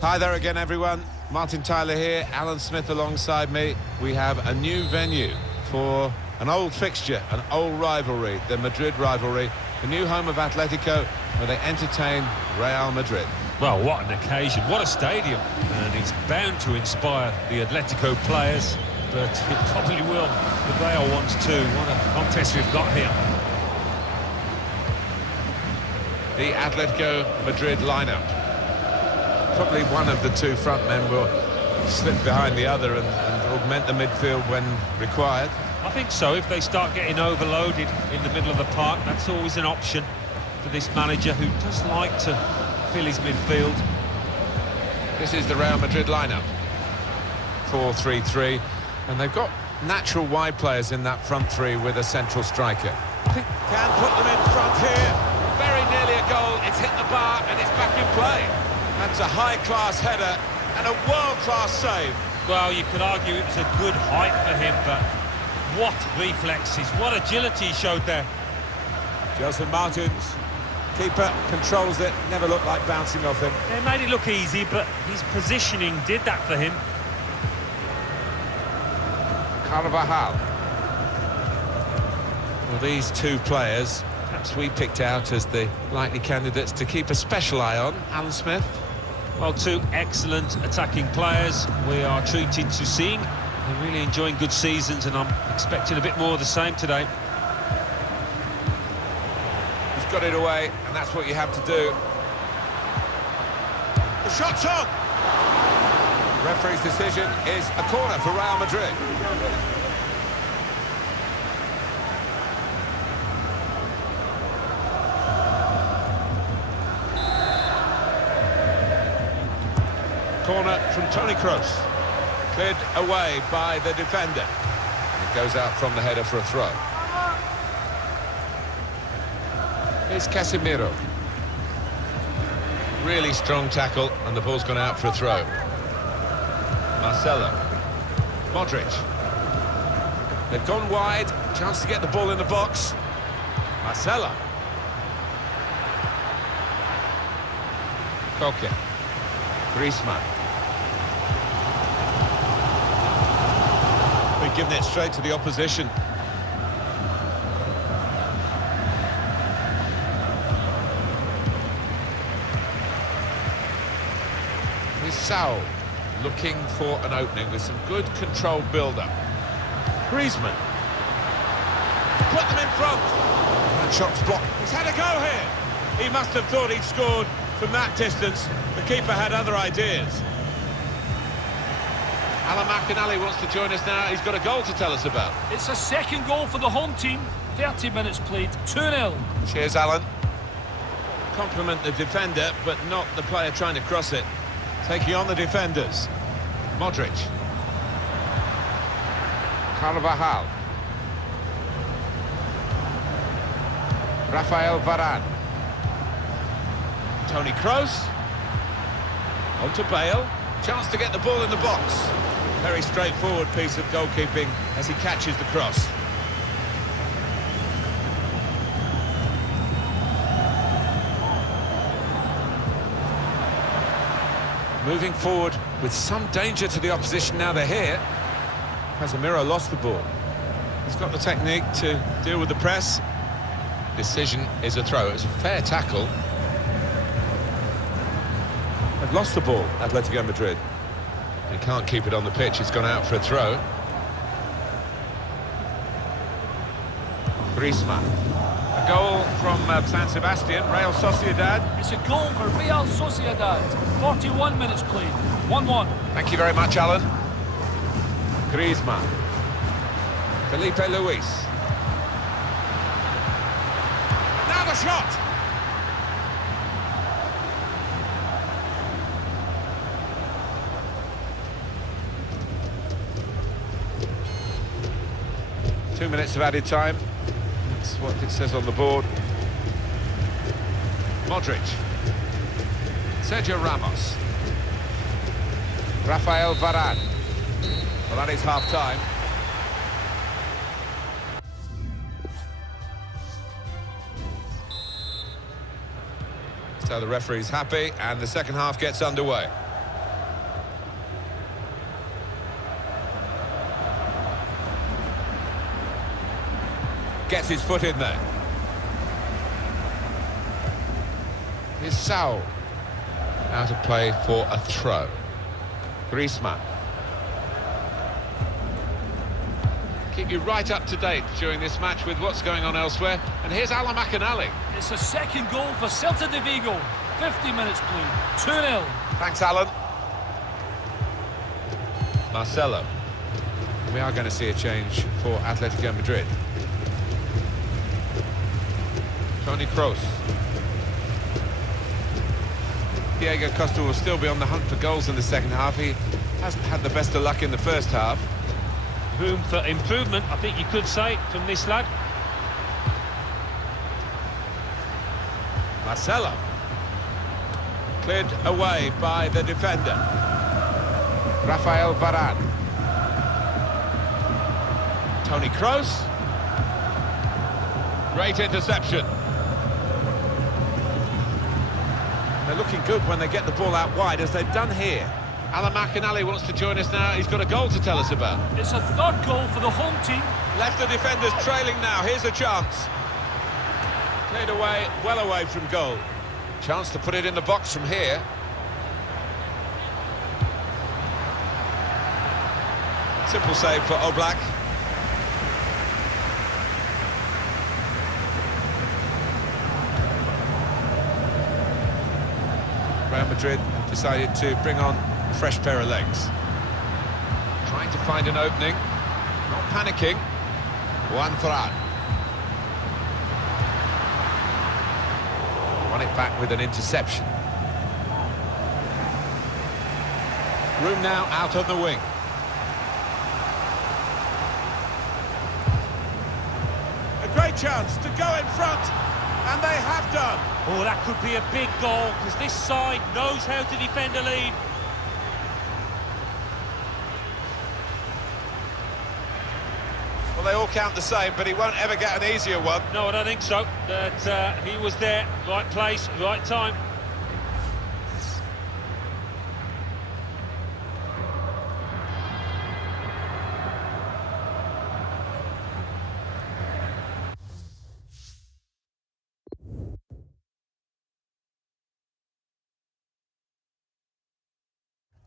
Hi there again, everyone. Martin Tyler here, Alan Smith alongside me. We have a new venue for an old fixture, an old rivalry, the Madrid rivalry, the new home of Atletico, where they entertain Real Madrid. Well, what an occasion, what a stadium, and it's bound to inspire the Atletico players, but it probably will the Real ones too. What a contest we've got here. The Atletico Madrid lineup. Probably one of the two front men will slip behind the other and augment the midfield when required. I think so. If they start getting overloaded in the middle of the park, that's always an option for this manager who does like to fill his midfield. This is the Real Madrid lineup. 4-3-3, and they've got natural wide players in that front three with a central striker. Can put them in front here. Very nearly a goal. It's hit the bar and it's back in play. That's a high-class header and a world-class save. Well, you could argue it was a good height for him, but what reflexes, what agility he showed there. Joseph Martins, keeper, controls it, never looked like bouncing off him. It made it look easy, but his positioning did that for him. Carvajal. Well, these two players, perhaps we picked out as the likely candidates to keep a special eye on. Alan Smith. Well, two excellent attacking players we are treated to seeing. They're really enjoying good seasons, and I'm expecting a bit more of the same today. He's got it away, and that's what you have to do. The shot's on! The referee's decision is a corner for Real Madrid. Corner from Toni Kroos. Cleared away by the defender. And it goes out from the header for a throw. Here's Casemiro. Really strong tackle, and the ball's gone out for a throw. Marcelo. Modric. They've gone wide. Chance to get the ball in the box. Marcelo. Koke. Griezmann. We've given it straight to the opposition. Here's Saul looking for an opening with some good controlled build-up. Griezmann. Put them in front. That shot's blocked. He's had a go here. He must have thought he'd scored from that distance. The keeper had other ideas. Alan McInally wants to join us now. He's got a goal to tell us about. It's a second goal for the home team. 30 minutes played, 2-0. Cheers, Alan. Compliment the defender, but not the player trying to cross it. Taking on the defenders. Modric. Carvajal. Rafael Varane. Toni Kroos. On to Bale. Chance to get the ball in the box. Very straightforward piece of goalkeeping as he catches the cross. Moving forward with some danger to the opposition now they're here. Casemiro lost the ball. He's got the technique to deal with the press. Decision is a throw. It's a fair tackle. They've lost the ball, Atletico Madrid. They can't keep it on the pitch. It's gone out for a throw. Griezmann. A goal from San Sebastian, Real Sociedad. It's a goal for Real Sociedad. 41 minutes played, 1-1. Thank you very much, Alan. Griezmann. Felipe Luis. Now the shot! Two minutes of added time. That's what it says on the board. Modric. Sergio Ramos. Rafael Varane. Well, that is half-time. So the referee's happy, and the second half gets underway. Gets his foot in there. Here's Saul. Out of play for a throw. Griezmann. Keep you right up to date during this match with what's going on elsewhere. And here's Alan McAnally. It's a second goal for Celta de Vigo. 50 minutes played. 2-0. Thanks, Alan. Marcelo. We are going to see a change for Atletico Madrid. Toni Kroos. Diego Costa will still be on the hunt for goals in the second half. He hasn't had the best of luck in the first half. Room for improvement, I think you could say, from this lad. Marcelo. Cleared away by the defender. Rafael Varane. Toni Kroos. Great interception. They're looking good when they get the ball out wide, as they've done here. Alan McAnally wants to join us now. He's got a goal to tell us about. It's a third goal for the home team. Left the defenders trailing now. Here's a chance. Cleared away, well away from goal. Chance to put it in the box from here. Simple save for Oblak. Real Madrid have decided to bring on a fresh pair of legs. Trying to find an opening. Not panicking. Juan Ferran. Won it back with an interception. Room now out on the wing. A great chance to go in front, and they have done. Oh, that could be a big goal, because this side knows how to defend a lead. Well, they all count the same, but he won't ever get an easier one. No, I don't think so. That he was there, right place, right time.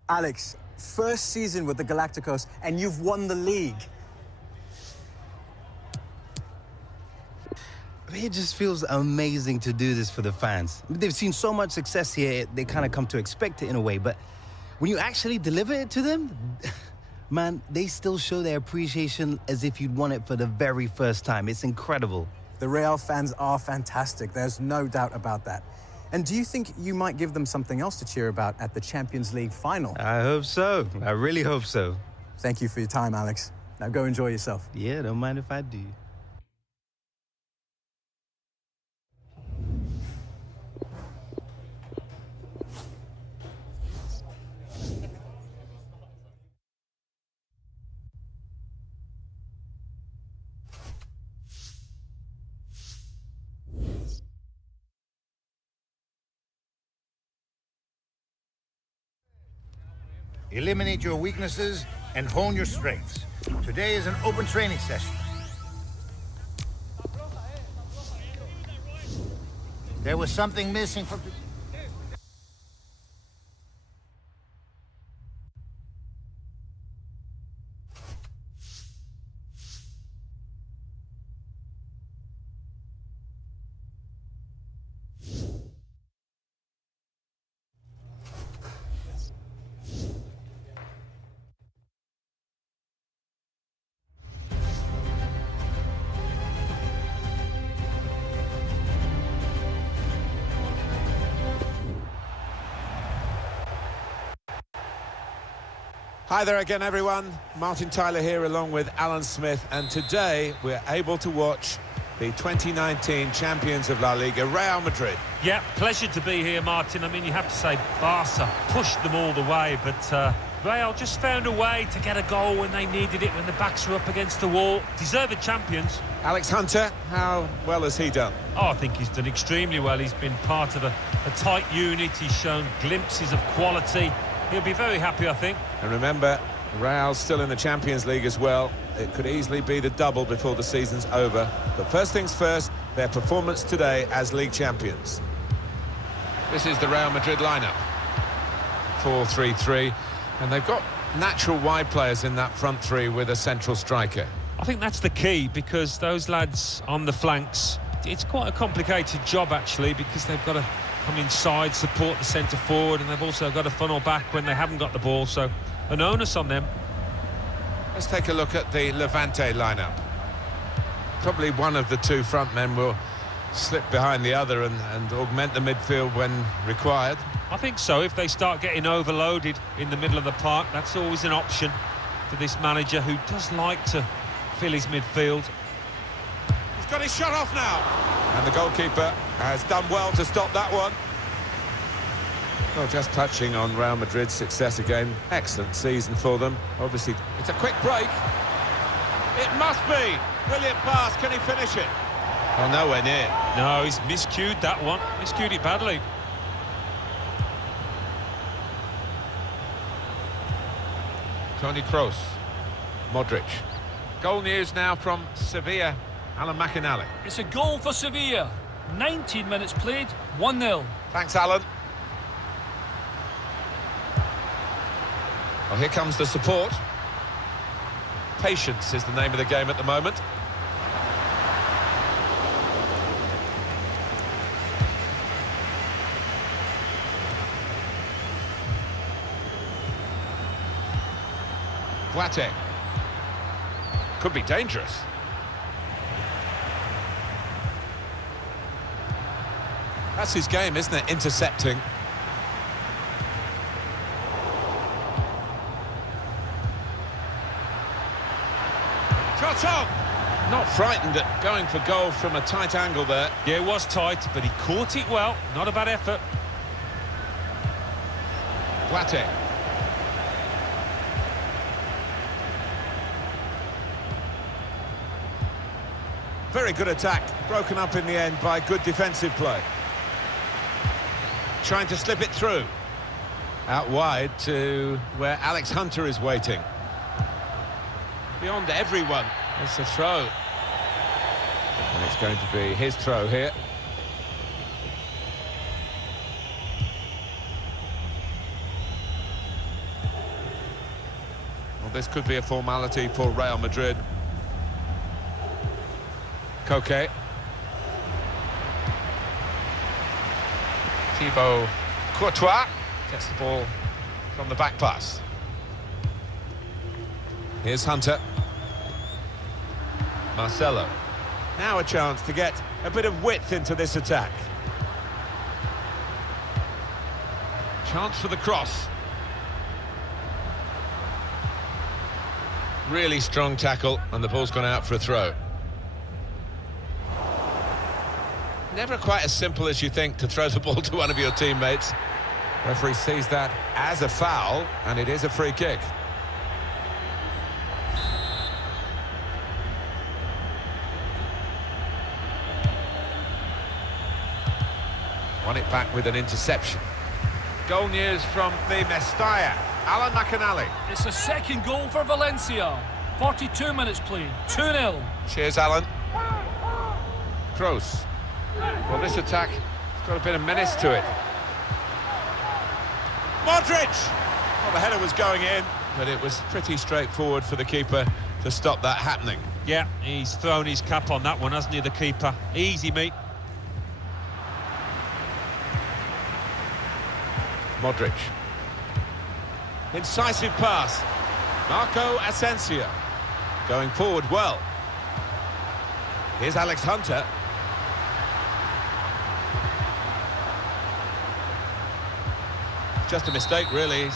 Alex, first season with the Galacticos, and you've won the league. It just feels amazing to do this for the fans. They've seen so much success here, they kind of come to expect it in a way. But when you actually deliver it to them, man, they still show their appreciation as if you'd won it for the very first time. It's incredible. The Real fans are fantastic. There's no doubt about that. And do you think you might give them something else to cheer about at the Champions League final? I hope so. I really hope so. Thank you for your time, Alex. Now go enjoy yourself. Yeah, don't mind if I do. Eliminate your weaknesses and hone your strengths. Today is an open training session. There was something missing from... Hi there again, everyone. Martin Tyler here along with Alan Smith, and today we're able to watch the 2019 champions of La Liga, Real Madrid. Yeah, pleasure to be here, Martin. I mean, you have to say Barca pushed them all the way, but Real just found a way to get a goal when they needed it, when the backs were up against the wall. Deserved champions. Alex Hunter, how well has he done? Oh, I think he's done extremely well. He's been part of a tight unit. He's shown glimpses of quality. He'll be very happy, I think. And remember, Real's still in the Champions League as well. It could easily be the double before the season's over. But first things first, their performance today as league champions. This is the Real Madrid lineup. 4-3-3. And they've got natural wide players in that front three with a central striker. I think that's the key, because those lads on the flanks, it's quite a complicated job actually, because they've got to come inside, support the centre forward, and they've also got to funnel back when they haven't got the ball, so an onus on them. Let's take a look at the Levante lineup. Probably one of the two front men will slip behind the other and augment the midfield when required. I think so. If they start getting overloaded in the middle of the park, that's always an option for this manager, who does like to fill his midfield. He's got his shot off now. And the goalkeeper has done well to stop that one. Well, just touching on Real Madrid's success again. Excellent season for them. Obviously, it's a quick break. It must be. Brilliant pass. Can he finish it? Oh, nowhere near. No, he's miscued that one. Miscued it badly. Toni Kroos. Modric. Goal news now from Sevilla. Alan McInally. It's a goal for Sevilla. 19 minutes played, 1-0. Thanks, Alan. Well, here comes the support. Patience is the name of the game at the moment. Boateng. Could be dangerous. That's his game, isn't it? Intercepting. Shot on! Not frightened at going for goal from a tight angle there. Yeah, it was tight, but he caught it well. Not a bad effort. Boateng. Very good attack, broken up in the end by good defensive play. Trying to slip it through. Out wide to where Alex Hunter is waiting. Beyond everyone. It's a throw. And it's going to be his throw here. Well, this could be a formality for Real Madrid. Koke. Thibaut Courtois gets the ball from the back pass. Here's Hunter. Marcelo. Now a chance to get a bit of width into this attack. Chance for the cross. Really strong tackle, and the ball's gone out for a throw. Never quite as simple as you think to throw the ball to one of your teammates. Referee sees that as a foul, and it is a free kick. Won it back with an interception. Goal news from the Mestalla, Alan McInally. It's a second goal for Valencia. 42 minutes played, 2-0. Cheers, Alan. Kroos. Well, this attack has got a bit of menace to it. Modric! Well, the header was going in, but it was pretty straightforward for the keeper to stop that happening. Yeah, he's thrown his cap on that one, hasn't he, the keeper? Easy, mate. Modric. Incisive pass. Marco Asensio. Going forward well. Here's Alex Hunter. Just a mistake, really.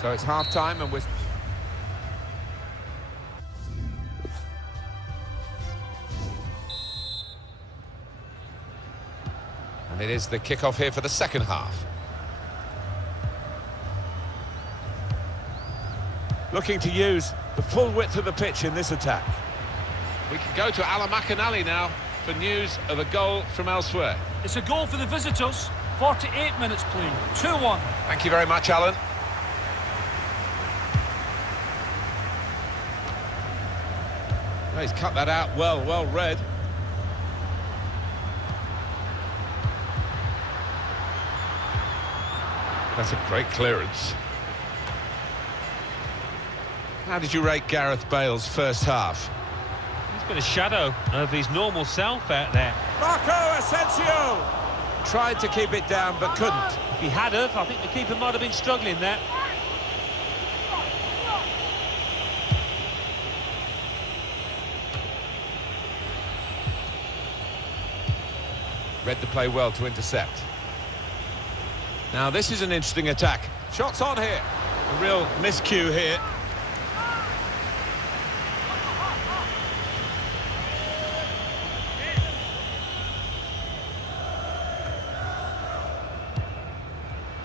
So it's half-time and we're... And it is the kick-off here for the second half. Looking to use the full width of the pitch in this attack. We can go to Alan McInally now for news of a goal from elsewhere. It's a goal for the visitors. 48 minutes played, 2-1. Thank you very much, Alan. Oh, he's cut that out well, well read. That's a great clearance. How did you rate Gareth Bale's first half? He's been a shadow of his normal self out there. Marco Asensio! Tried to keep it down, but couldn't. If he had have, I think the keeper might have been struggling there. Read the play well to intercept. Now this is an interesting attack. Shots on here. A real miscue here.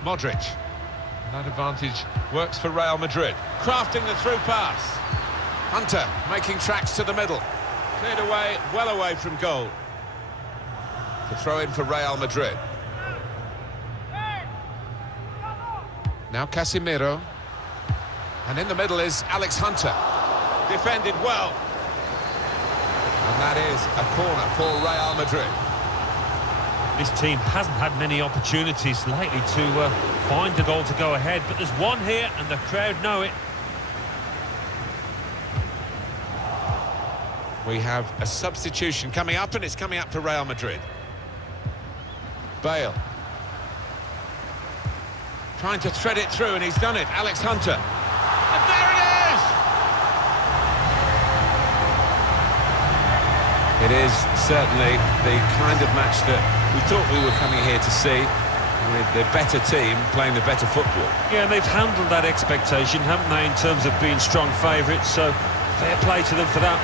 Modric. That advantage works for Real Madrid. Crafting the through pass. Hunter making tracks to the middle. Cleared away, well away from goal. To throw in for Real Madrid. Now Casemiro. And in the middle is Alex Hunter. Defended well. And that is a corner for Real Madrid. This team hasn't had many opportunities lately to find a goal to go ahead, but there's one here and the crowd know it. We have a substitution coming up, and it's coming up for Real Madrid. Bale. Trying to thread it through, and he's done it. Alex Hunter. And there it is! It is certainly the kind of match that we thought we were coming here to see, with the better team playing the better football. Yeah, and they've handled that expectation, haven't they, in terms of being strong favourites, so fair play to them for that.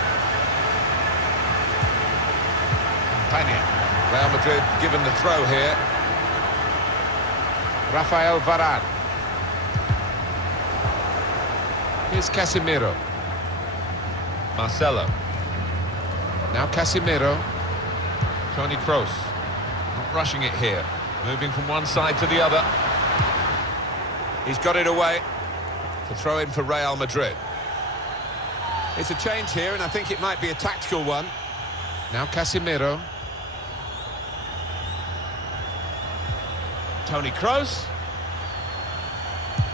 Pania. Real Madrid given the throw here. Rafael Varane. Here's Casemiro. Marcelo. Now Casemiro. Toni Kroos. Not rushing it here. Moving from one side to the other. He's got it away. To throw in for Real Madrid. It's a change here, and I think it might be a tactical one. Now Casemiro. Toni Kroos.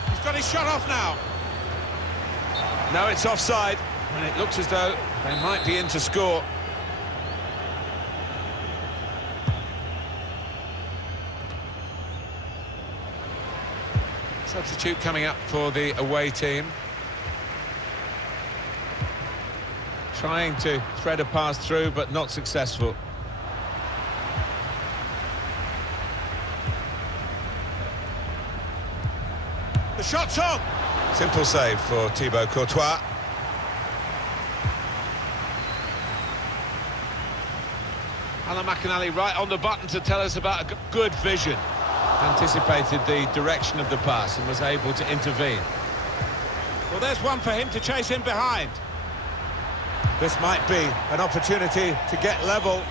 He's got his shot off now. No, it's offside, and it looks as though they might be in to score. Substitute coming up for the away team. Trying to thread a pass through, but not successful. The shot's on! Simple save for Thibaut Courtois. Alan McInally right on the button to tell us about a good vision. Anticipated the direction of the pass and was able to intervene. Well, there's one for him to chase in behind. This might be an opportunity to get level.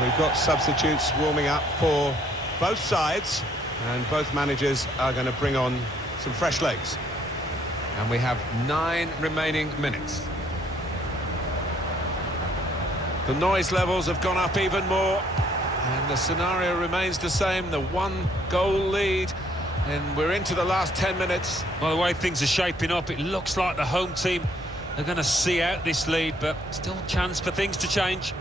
We've got substitutes warming up for both sides, and both managers are going to bring on some fresh legs. And we have 9 remaining minutes. The noise levels have gone up even more, and the scenario remains the same, the 1-goal lead, and we're into the last 10 minutes. By the way things are shaping up, it looks like the home team are going to see out this lead, but still a chance for things to change.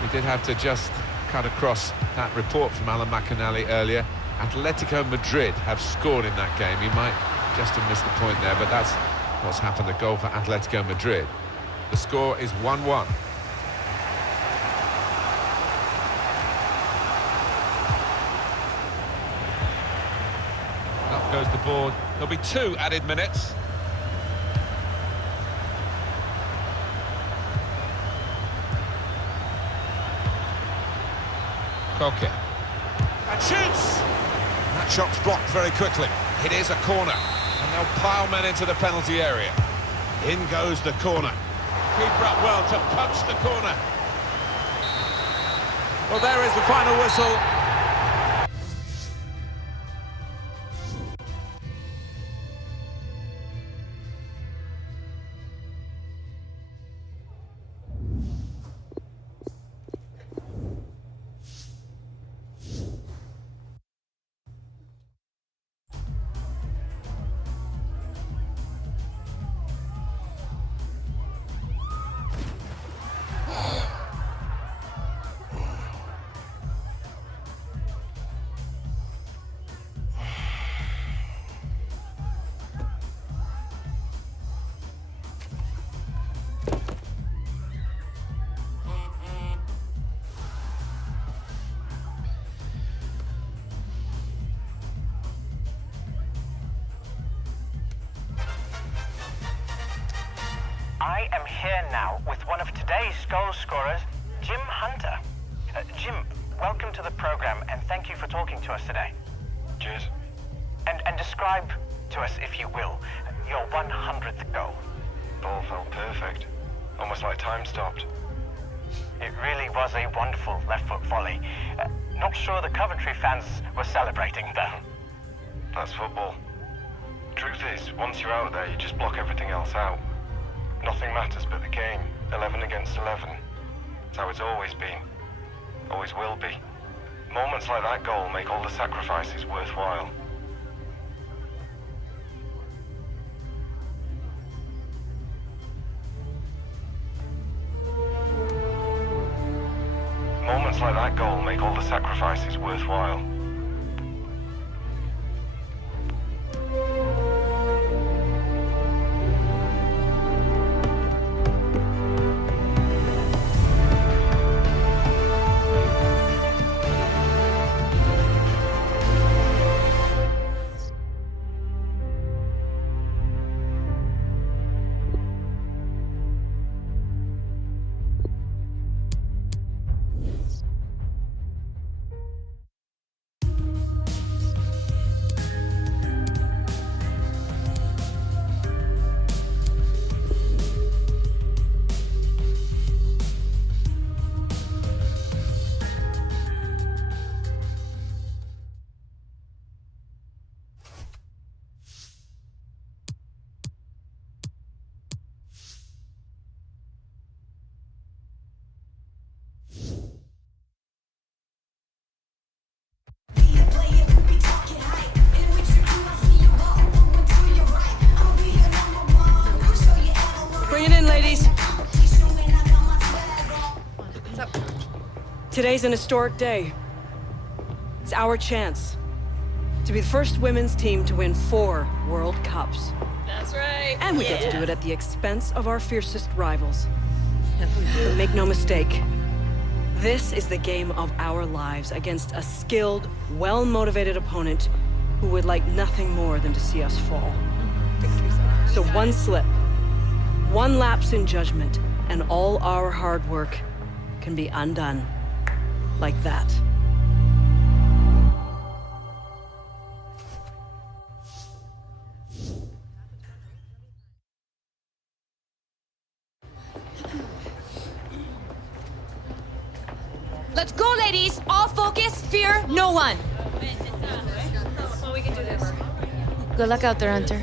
We did have to just cut across that report from Alan McInally earlier. Atletico Madrid have scored in that game. You might just have missed the point there, but that's what's happened. A goal for Atletico Madrid. The score is 1-1. Up goes the board. There'll be 2 added minutes. Koke. And shoots! And that shot's blocked very quickly. It is a corner, and they'll pile men into the penalty area. In goes the corner. Keeper up well to punch the corner. Well, there is the final whistle. I am here now with one of today's goal scorers, Jim Hunter. Jim, welcome to the program, and thank you for talking to us today. Cheers. And describe to us, if you will, your 100th goal. Ball felt perfect. Almost like time stopped. It really was a wonderful left-foot volley. Not sure the Coventry fans were celebrating, though. That's football. Truth is, once you're out there, you just block everything else out. Nothing matters but the game, 11 against 11. It's how it's always been. Always will be. Moments like that goal make all the sacrifices worthwhile. Moments like that goal make all the sacrifices worthwhile. Bring it in, ladies. Today's an historic day. It's our chance to be the first women's team to win 4 World Cups. That's right. And we get to do it at the expense of our fiercest rivals. But make no mistake, this is the game of our lives against a skilled, well-motivated opponent who would like nothing more than to see us fall. So one slip, one lapse in judgment, and all our hard work can be undone. Like that. Let's go, ladies. All focus, fear no one. Well, we can do this. Good luck out there, Hunter.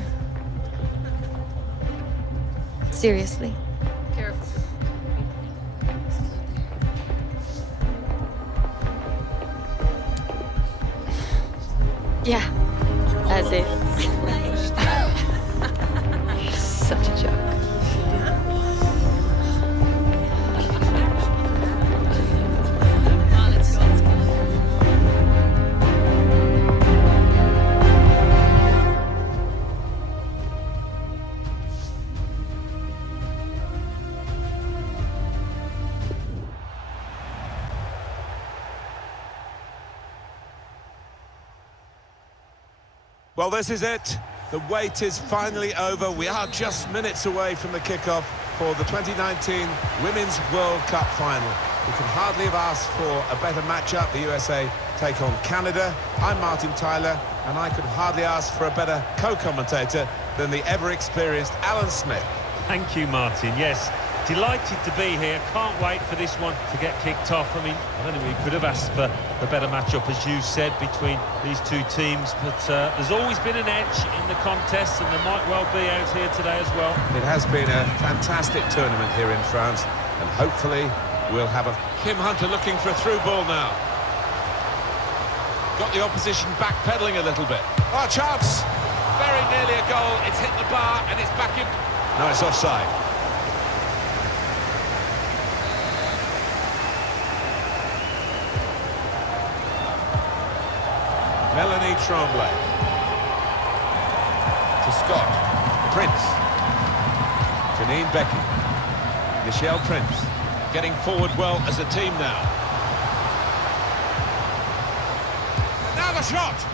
Seriously. Careful. Yeah, that's it. Such a joke. Well, this is it. The wait is finally over. We are just minutes away from the kickoff for the 2019 Women's World Cup final. We can hardly have asked for a better matchup. The USA take on Canada. I'm Martin Tyler, and I could hardly ask for a better co-commentator than the ever-experienced Alan Smith. Thank you, Martin. Yes, delighted to be here. Can't wait for this one to get kicked off. I mean, I don't think we could have asked for a better matchup, as you said, between these two teams. But there's always been an edge in the contest, and there might well be out here today as well. It has been a fantastic tournament here in France, and hopefully we'll have a Kim Hunter looking for a through ball now. Got the opposition backpedaling a little bit. Oh, chance! Very nearly a goal. It's hit the bar, and it's back in. No, it's offside. Melanie Tremblay. To Scott. Prince. Janine Becky. Michelle Prince. Getting forward well as a team now. Now the shot!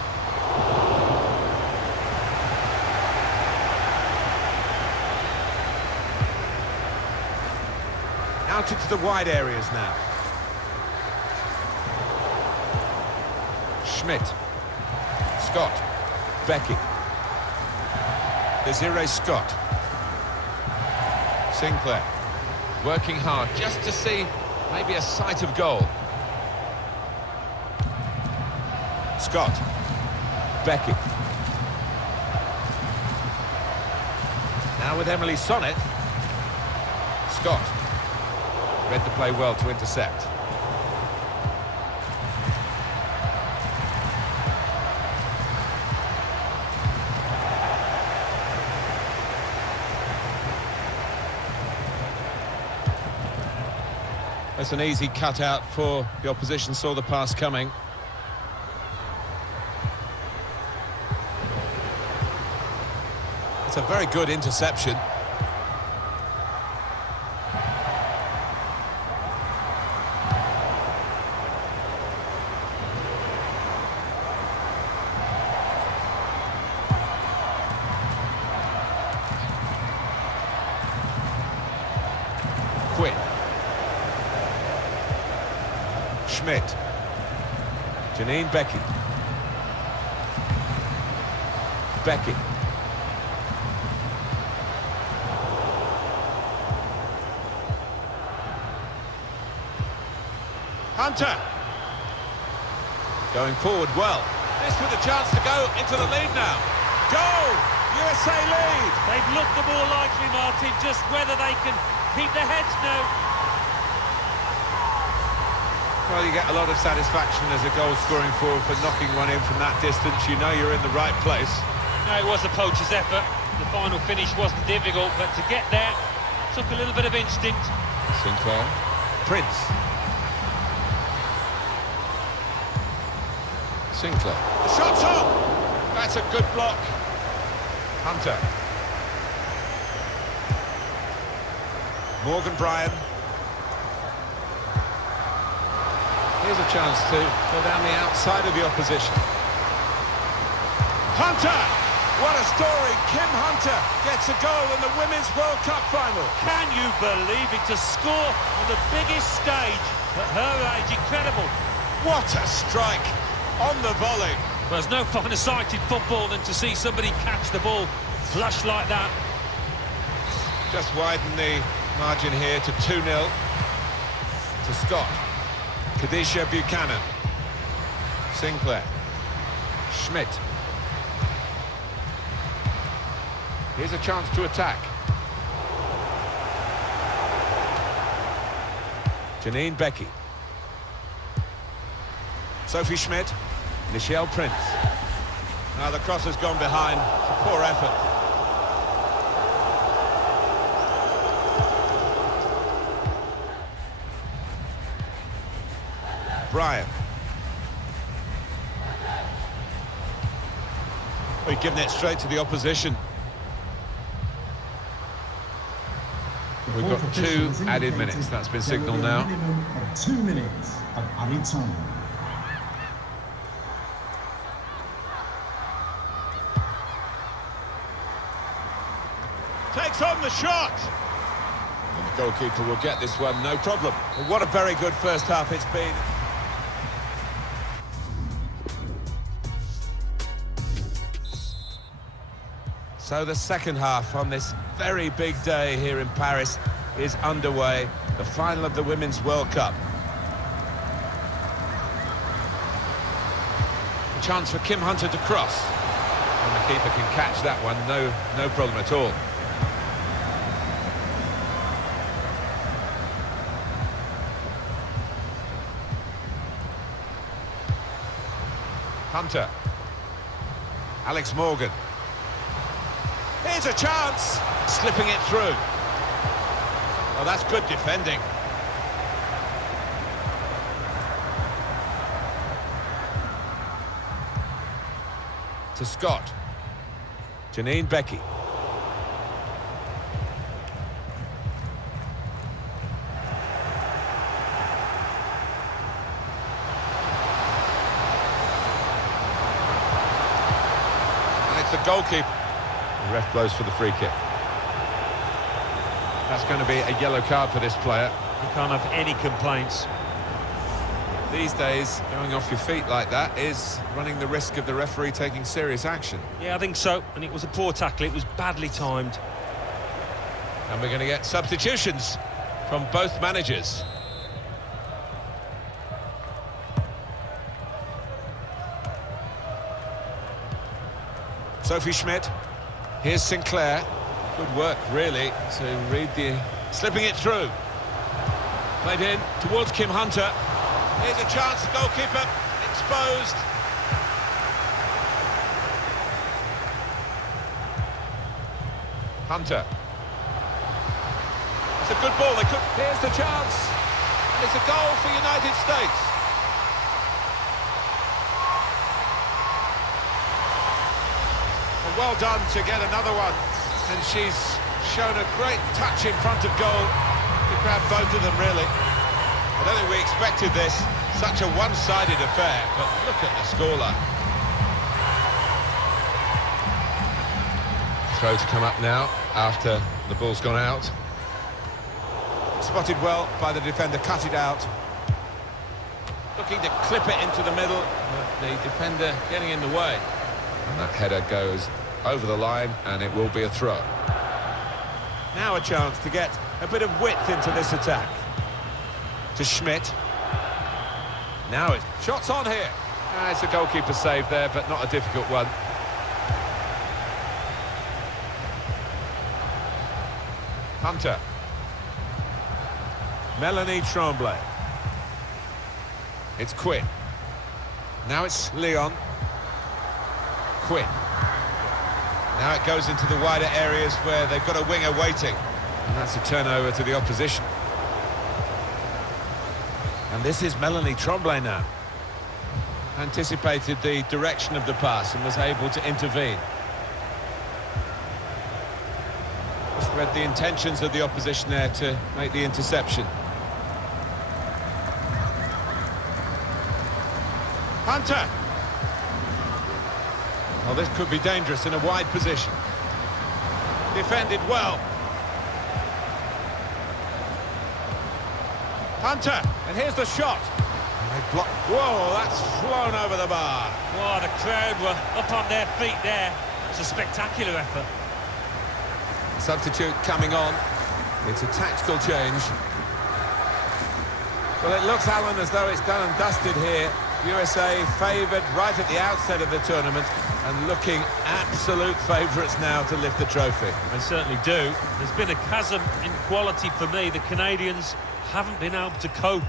Out into the wide areas now. Schmidt. Scott. Becky. Desiree Scott. Sinclair. Working hard just to see maybe a sight of goal. Scott. Becky. Now with Emily Sonnet. Scott. Read the play well to intercept. That's an easy cutout for the opposition, saw the pass coming. It's a very good interception. Quinn. Schmidt. Janine Becky. Becky. Hunter. Going forward well. This with a chance to go into the lead now. Goal! USA lead! They've looked the more likely, Martin, just whether they can keep their heads now. Well, you get a lot of satisfaction as a goal-scoring forward for knocking one in from that distance. You know you're in the right place. No, it was a poacher's effort. The final finish wasn't difficult, but to get there took a little bit of instinct. Sinclair. Prince. Sinclair. The shot's on! That's a good block. Hunter. Morgan Bryan. Here's a chance to go down the outside of the opposition. Hunter! What a story! Kim Hunter gets a goal in the Women's World Cup final. Can you believe it? To score on the biggest stage at her age, incredible. What a strike on the volley. Well, there's no finer sight in football than to see somebody catch the ball flush like that. Just widen the margin here to 2-0 to Scott. Kadisha Buchanan. Sinclair. Schmidt. Here's a chance to attack. Janine Becky. Sophie Schmidt. Michelle Prince. Now the cross has gone behind. It's a poor effort. Bryan. We've given it straight to the opposition. We've got 2 added minutes. That's been signalled now. 2 minutes of added time. Takes on the shot. And the goalkeeper will get this one, no problem. Well, what a very good first half it's been. So the second half on this very big day here in Paris is underway. The final of the Women's World Cup. A chance for Kim Hunter to cross. And the keeper can catch that one, no problem at all. Hunter. Alex Morgan. Here's a chance. Slipping it through. Oh, that's good defending. To Scott. Janine Becky. And it's the goalkeeper. The ref blows for the free kick. That's going to be a yellow card for this player. You can't have any complaints. These days, going off your feet like that is running the risk of the referee taking serious action. Yeah, I think so. And it was a poor tackle. It was badly timed. And we're going to get substitutions from both managers. Sophie Schmidt. Here's Sinclair. Good work, really, to read the... Slipping it through. Played in towards Kim Hunter. Here's a chance, the goalkeeper exposed. Hunter. It's a good ball. Here's the chance. And it's a goal for United States. Well done to get another one, and she's shown a great touch in front of goal to grab both of them, really. I don't think we expected this, such a one-sided affair, but look at the scoreline. Throw to come up now after the ball's gone out. Spotted well by the defender, cut it out. Looking to clip it into the middle, but the defender getting in the way. And that header goes over the line, and it will be a throw. Now a chance to get a bit of width into this attack. To Schmidt. Now it's shots on here. It's a goalkeeper save there, but not a difficult one. Hunter. Melanie Tremblay. It's Quinn. Now it's Leon. Quinn. Now it goes into the wider areas where they've got a winger waiting. And that's a turnover to the opposition. And this is Melanie Tremblay now. Anticipated the direction of the pass and was able to intervene. Just read the intentions of the opposition there to make the interception. Hunter! Well, this could be dangerous in a wide position. Defended well. Hunter, and here's the shot. Whoa, that's flown over the bar. Oh, the crowd were up on their feet there. It's a spectacular effort. Substitute coming on. It's a tactical change. Well, it looks, Alan, as though it's done and dusted here. USA favoured right at the outset of the tournament and looking absolute favourites now to lift the trophy. They certainly do. There's been a chasm in quality for me. The Canadians haven't been able to cope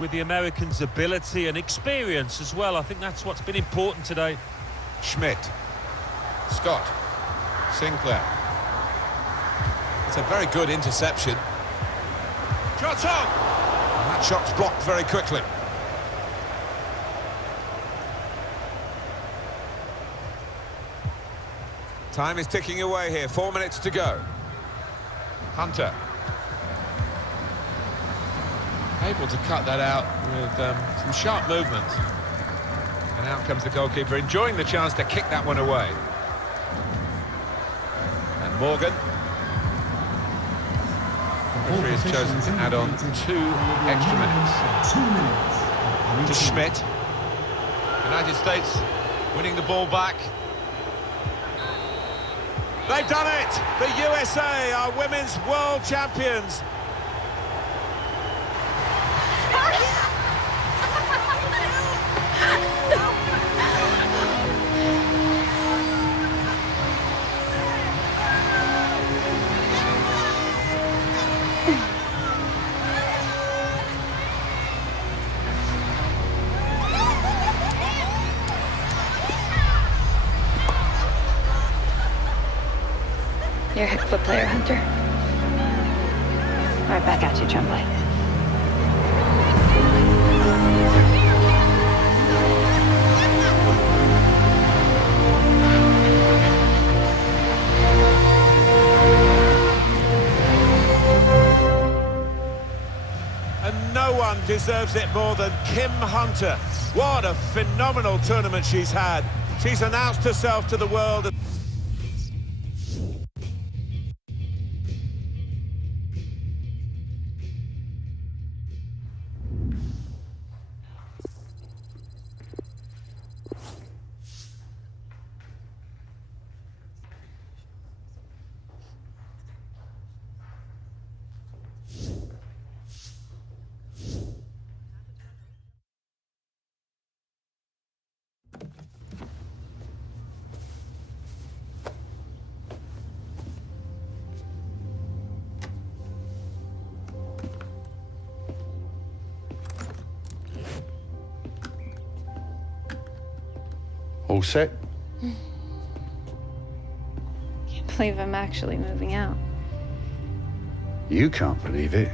with the Americans' ability and experience as well. I think that's what's been important today. Schmidt. Scott. Sinclair. It's a very good interception. Shot's on! And that shot's blocked very quickly. Time is ticking away here, 4 minutes to go. Hunter. Able to cut that out with some sharp movement. And out comes the goalkeeper, enjoying the chance to kick that one away. And Morgan. The referee has chosen to add on 2 extra minutes. 2 minutes. To Schmidt. United States winning the ball back. They've done it! The USA are women's world champions. You're a heck of a player, Hunter. Right back at you, Tremblay. And no one deserves it more than Kim Hunter. What a phenomenal tournament she's had. She's announced herself to the world. All set? Can't believe I'm actually moving out. You can't believe it.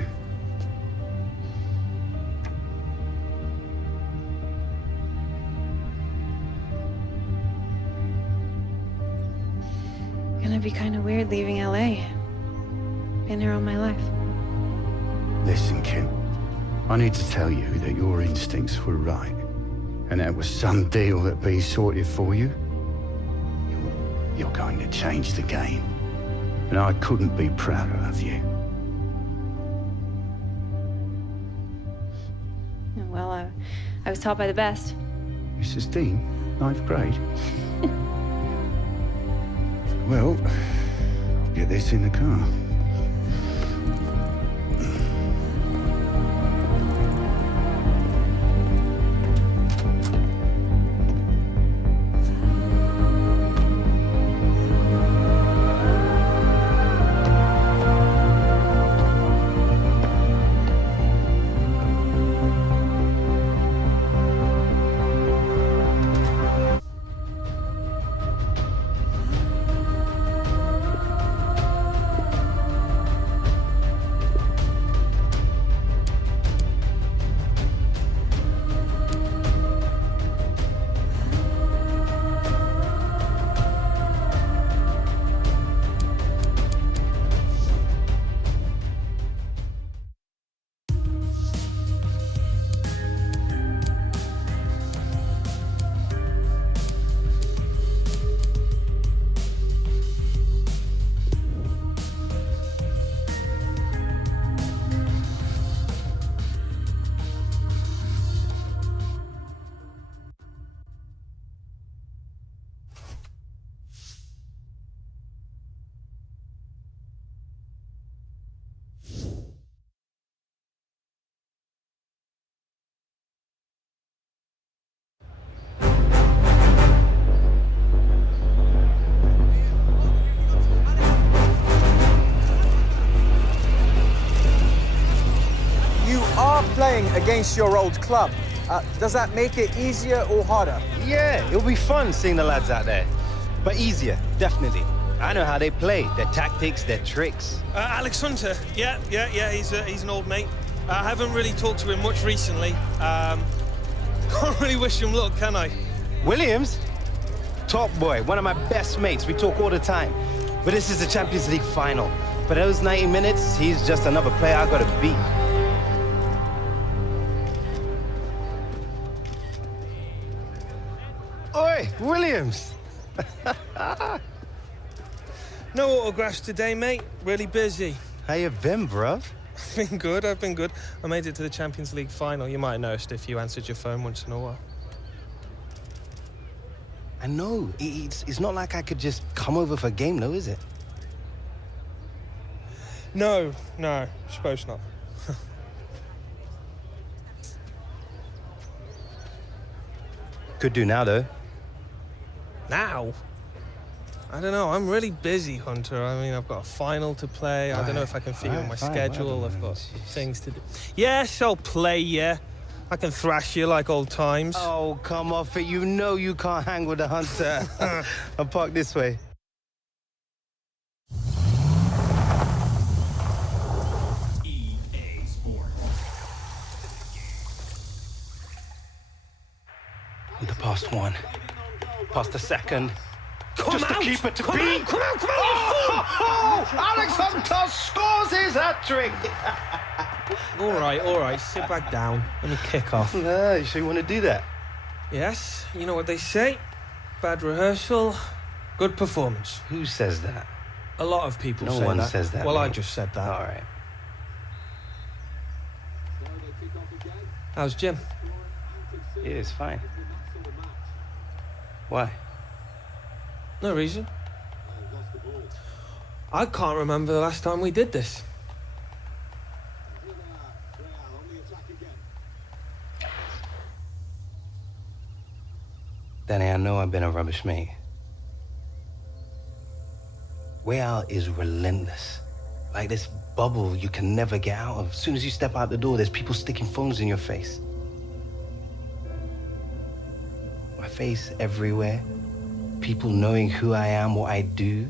Gonna be kind of weird leaving LA. Been here all my life. Listen, Kim, I need to tell you that your instincts were right. And that was some deal that B sorted for you. You're going to change the game. And I couldn't be prouder of you. Well, I was taught by the best. Mrs. Dean, 9th grade. Well, I'll get this in the car. Playing against your old club, does that make it easier or harder? Yeah, it'll be fun seeing the lads out there. But easier, definitely. I know how they play, their tactics, their tricks. Alex Hunter, yeah, he's an old mate. I haven't really talked to him much recently. Can't really wish him luck, can I? Williams? Top boy, one of my best mates. We talk all the time. But this is the Champions League final. For those 90 minutes, he's just another player I gotta beat. Oi, Williams! No autographs today, mate. Really busy. How you been, bruv? I've been good. I made it to the Champions League final. You might have noticed if you answered your phone once in a while. I know. It's not like I could just come over for a game, though, is it? No, suppose not. Could do now, though. Now? I don't know. I'm really busy, Hunter. I mean, I've got a final to play. I don't know if I can fit you on my schedule. I've got things to do. Yes, I'll play, yeah. I can thrash you like old times. Oh, come off it. You know you can't hang with the Hunter. I'll park this way. With the past one, past the second. Just to keep it to beat. Come on! Oh, Alex Hunter scores his hat-trick. All right. Sit back down. Let me kick off. No, you sure you want to do that? Yes, you know what they say. Bad rehearsal, good performance. Who says that? A lot of people say that. No one says that. Well, mate. I just said that. All right. How's Jim? Yeah, it's fine. Why? No reason. I can't remember the last time we did this. Danny, I know I've been a rubbish mate. Way out is relentless. Like this bubble you can never get out of. As soon as you step out the door, there's people sticking phones in your face. my face everywhere. People knowing who I am, what I do.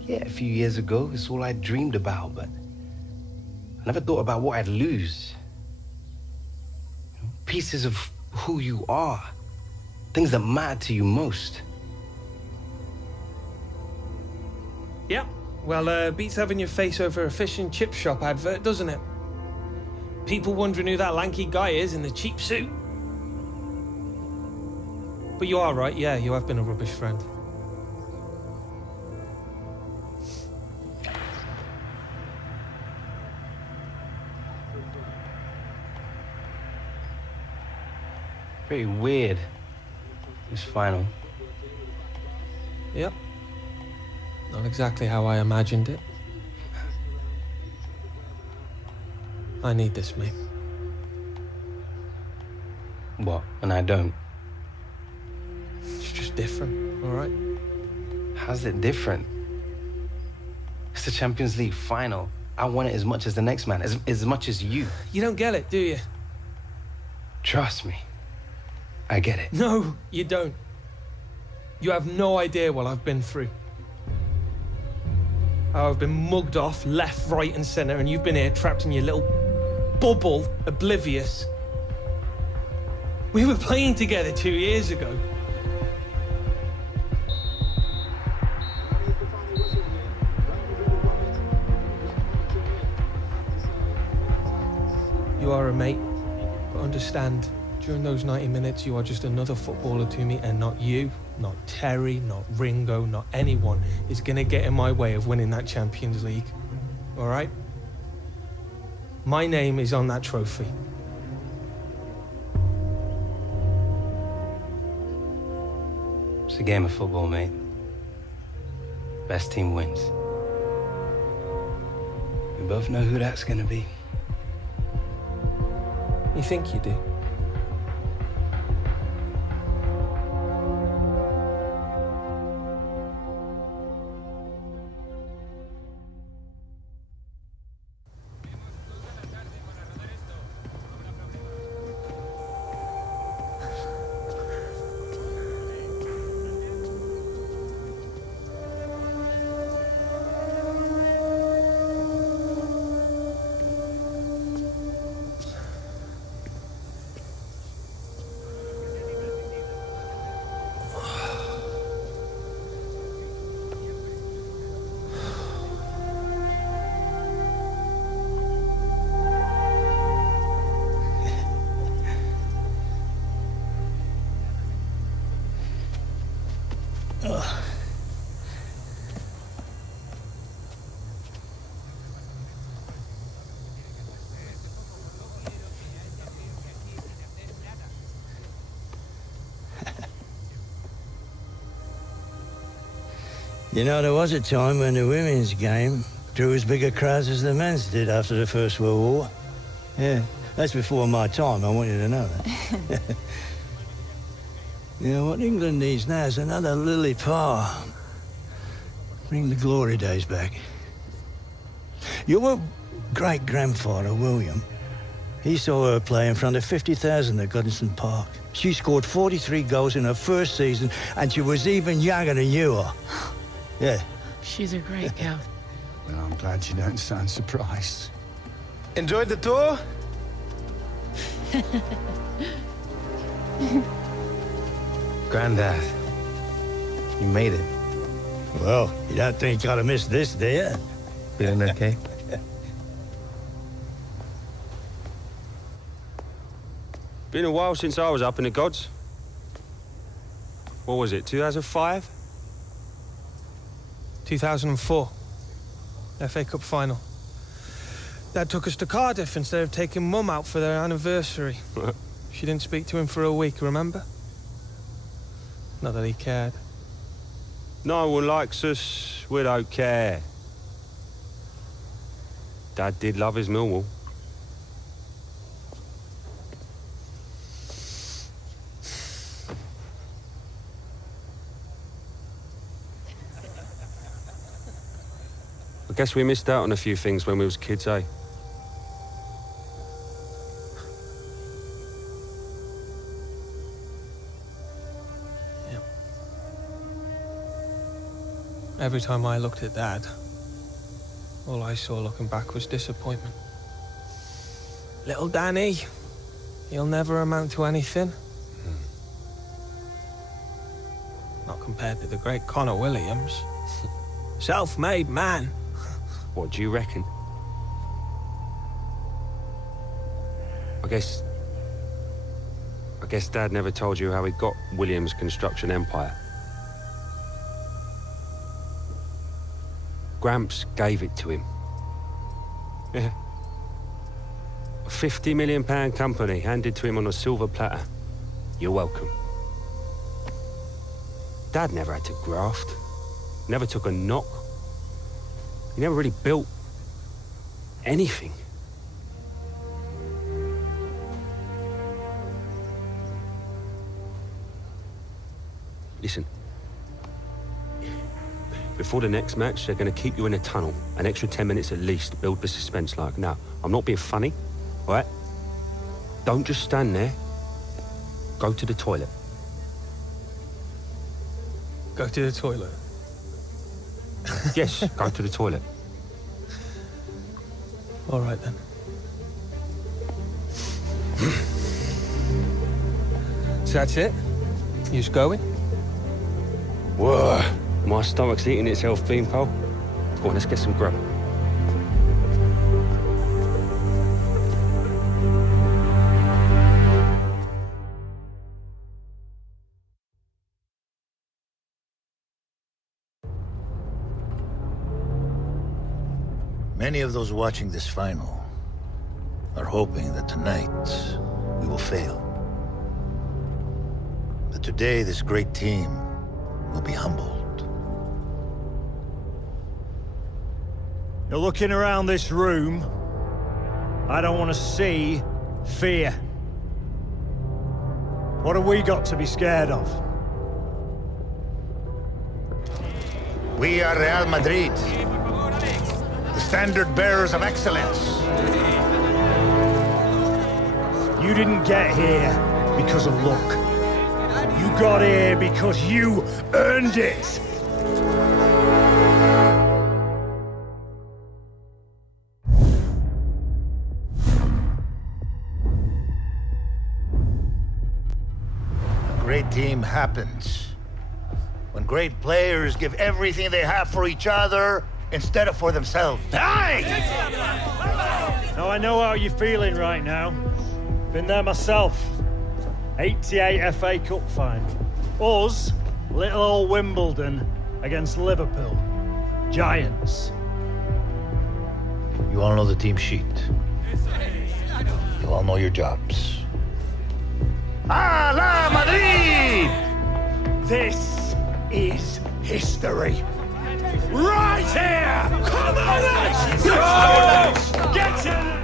Yeah, a few years ago, it's all I dreamed about, but I never thought about what I'd lose. Pieces of who you are. Things that matter to you most. Yeah, well, beats having your face over a fish and chip shop advert, doesn't it? People wondering who that lanky guy is in the cheap suit. But you are right, yeah, you have been a rubbish friend. Very weird, this final. Yep. Not exactly how I imagined it. I need this, mate. What? And I don't? It's just different, all right? How's it different? It's the Champions League final. I want it as much as the next man, as much as you. You don't get it, do you? Trust me. I get it. No, you don't. You have no idea what I've been through. How I've been mugged off left, right, and center, and you've been here trapped in your little bubble, oblivious. We were playing together 2 years ago. You are a mate, but understand, during those 90 minutes, you are just another footballer to me, and not you, not Terry, not Ringo, not anyone is gonna get in my way of winning that Champions League. All right? My name is on that trophy. It's a game of football, mate. Best team wins. We both know who that's gonna be. You think you do? You know, there was a time when the women's game drew as big a crowds as the men's did after the First World War. Yeah, that's before my time, I want you to know that. You know, what England needs now is another Lily Parr. Bring the glory days back. Your great-grandfather, William, he saw her play in front of 50,000 at Goodison Park. She scored 43 goals in her first season, and she was even younger than you are. Yeah. She's a great gal. Well, I'm glad you don't sound surprised. Enjoyed the tour? Granddad, you made it. Well, you don't think I'd have missed this, do you? Feeling okay? Been a while since I was up in the gods. What was it, 2005? 2004. FA Cup final. Dad took us to Cardiff instead of taking Mum out for their anniversary. She didn't speak to him for a week, remember? Not that he cared. No one likes us, we don't care. Dad did love his Millwall. I guess we missed out on a few things when we was kids, eh? Every time I looked at Dad, all I saw looking back was disappointment. Little Danny, he'll never amount to anything. Not compared to the great Connor Williams. Self-made man. What do you reckon? I guess Dad never told you how he got Williams' construction empire. Gramps gave it to him. Yeah. A £50 million company handed to him on a silver platter. You're welcome. Dad never had to graft. Never took a knock. He never really built anything. Listen. Before the next match, they're going to keep you in a tunnel. An extra 10 minutes at least to build the suspense like. Now, I'm not being funny, all right? Don't just stand there. Go to the toilet. Go to the toilet? Yes, go to the toilet. All right, then. So that's it? You just going? Whoa. My stomach's eating itself, Beanpole. Go on, let's get some grub. Many of those watching this final are hoping that tonight we will fail. That today this great team will be humbled. You're looking around this room. I don't want to see fear. What have we got to be scared of? We are Real Madrid, the standard bearers of excellence. You didn't get here because of luck. You got here because you earned it. A great team happens when great players give everything they have for each other instead of for themselves. Hey! Now I know how you're feeling right now. Been there myself. 88 FA Cup final. Us, little old Wimbledon against Liverpool. Giants. You all know the team sheet. You all know your jobs. A la Madrid! This is history. Right here! Come on, let's go! Get it!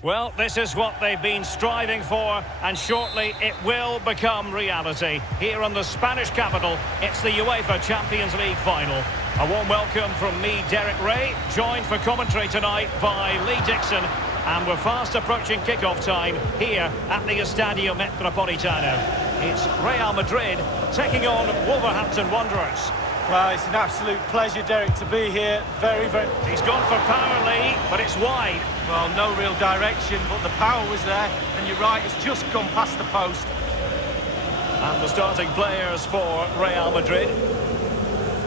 Well, this is what they've been striving for, and shortly it will become reality. Here in the Spanish capital, it's the UEFA Champions League final. A warm welcome from me, Derek Ray, joined for commentary tonight by Lee Dixon, and we're fast approaching kick-off time here at the Estadio Metropolitano. It's Real Madrid taking on Wolverhampton Wanderers. Well, it's an absolute pleasure, Derek, to be here. Very... He's gone for power, Lee, but it's wide. Well, no real direction, but the power was there, and you're right, it's just gone past the post. And the starting players for Real Madrid.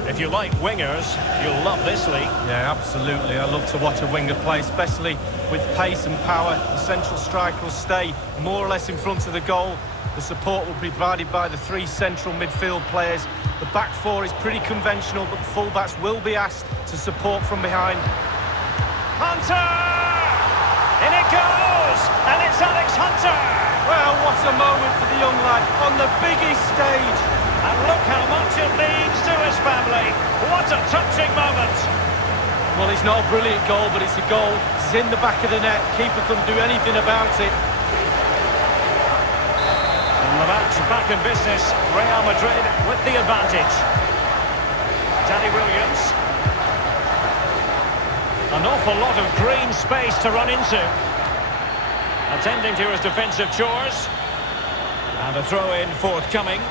If you like wingers, you'll love this, Lee. Yeah, absolutely. I love to watch a winger play, especially with pace and power. The central striker will stay more or less in front of the goal, The support will be provided by the 3 central midfield players. The back 4 is pretty conventional, but the fullbacks will be asked to support from behind. Hunter! In it goes! And it's Alex Hunter! Well, what a moment for the young lad on the biggest stage. And look how much it means to his family. What a touching moment. Well, it's not a brilliant goal, but it's a goal. It's in the back of the net. Keeper couldn't do anything about it. And the match back in business. Real Madrid with the advantage. Danny Williams. An awful lot of green space to run into. Attending to his defensive chores. And a throw-in forthcoming.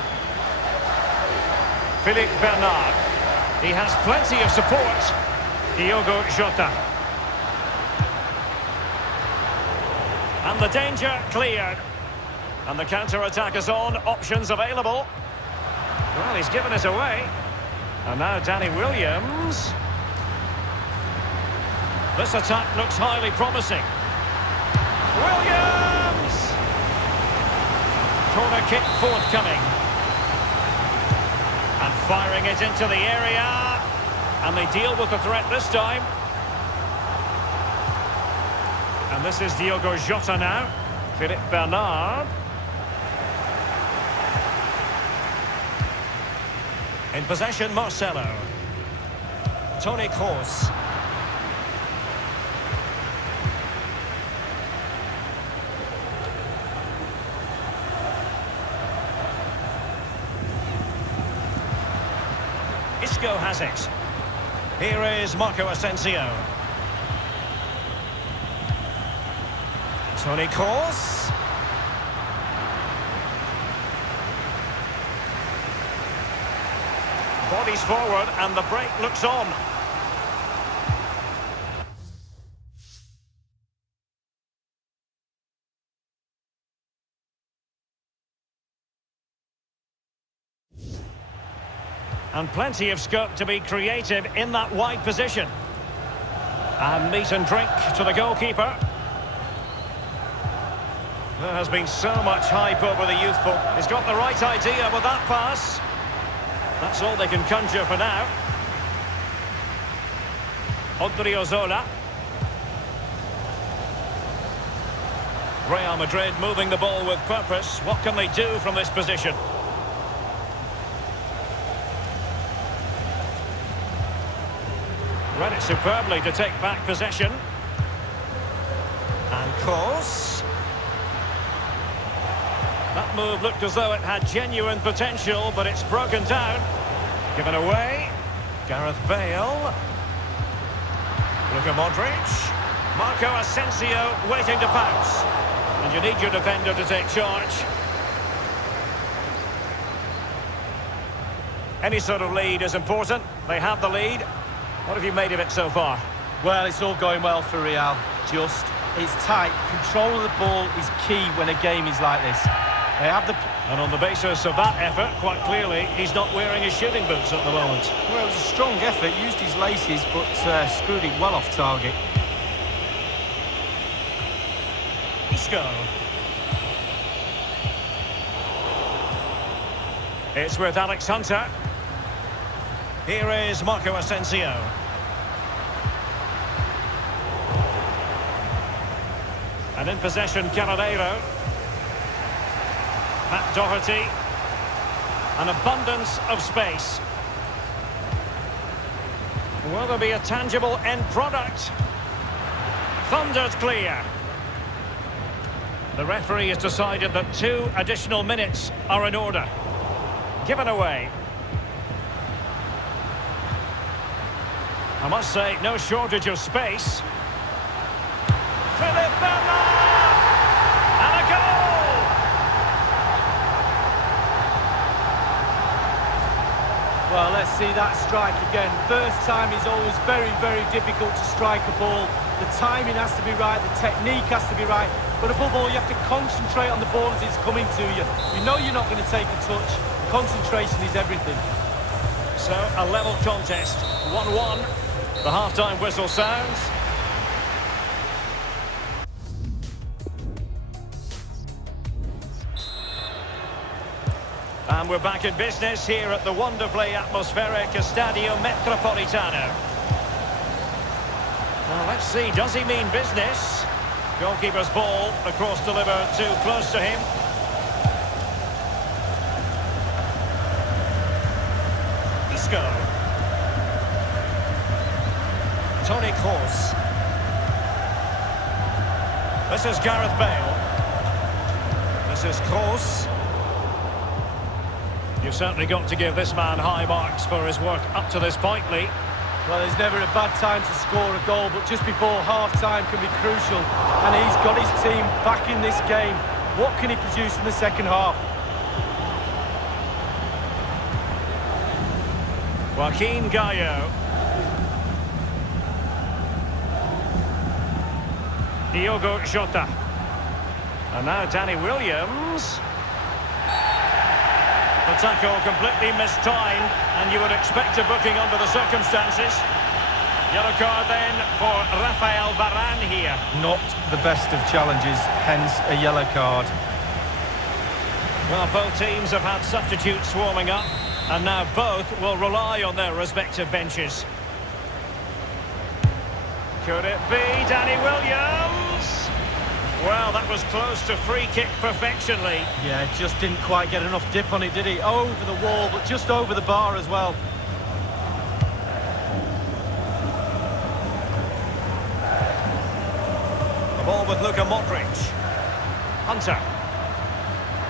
Philippe Bernard. He has plenty of support. Diogo Jota. And the danger cleared. And the counter-attack is on. Options available. Well, he's given it away. And now Danny Williams. This attack looks highly promising. Williams! Corner kick forthcoming. And firing it into the area. And they deal with the threat this time. And this is Diogo Jota now. Philippe Bernard. In possession, Marcelo. Toni Kroos. Isco has it. Here is Marco Asensio. Toni Kroos. Bodies forward and the break looks on. And plenty of scope to be creative in that wide position. And meat and drink to the goalkeeper. There has been so much hype over the youthful. He's got the right idea with that pass. That's all they can conjure for now. Odriozola. Real Madrid moving the ball with purpose. What can they do from this position? Read it superbly to take back possession. And Kroos. That move looked as though it had genuine potential, but it's broken down. Given away. Gareth Bale. Luka Modric. Marco Asensio waiting to pounce. And you need your defender to take charge. Any sort of lead is important. They have the lead. What have you made of it so far? Well, it's all going well for Real. It's tight. Control of the ball is key when a game is like this. They have the... And on the basis of that effort, quite clearly, he's not wearing his shooting boots at the moment. Well, it was a strong effort. Used his laces, but screwed it well off target. Isco. It's with Alex Hunter. Here is Marco Asensio. And in possession, Caballero. Matt Doherty. An abundance of space. Will there be a tangible end product? Thundered clear. The referee has decided that 2 additional minutes are in order. Given away. I must say, no shortage of space. Philippe Bernard! And a goal! Well, let's see that strike again. First time is always very, very difficult to strike a ball. The timing has to be right, the technique has to be right. But above all, you have to concentrate on the ball as it's coming to you. You know you're not going to take a touch. Concentration is everything. So, a level contest. 1-1. The half-time whistle sounds. And we're back in business here at the wonderfully atmospheric Estadio Metropolitano. Well, let's see, does he mean business? Goalkeeper's ball, the cross delivered too close to him. Isco. Toni Kroos. This is Gareth Bale. This is Kroos. You've certainly got to give this man high marks for his work up to this point, Lee. Well, there's never a bad time to score a goal, but just before half-time can be crucial. And he's got his team back in this game. What can he produce in the second half? Joaquin Gallo. Diogo Jota. And now Danny Williams. The tackle completely mistimed, and you would expect a booking under the circumstances. Yellow card then for Rafael Varane here. Not the best of challenges, hence a yellow card. Well, both teams have had substitutes warming up, and now both will rely on their respective benches. Could it be Danny Williams? Well, that was close to free kick perfection, Lee. Yeah, just didn't quite get enough dip on it, did he? Over the wall, but just over the bar as well. The ball with Luka Modric. Hunter.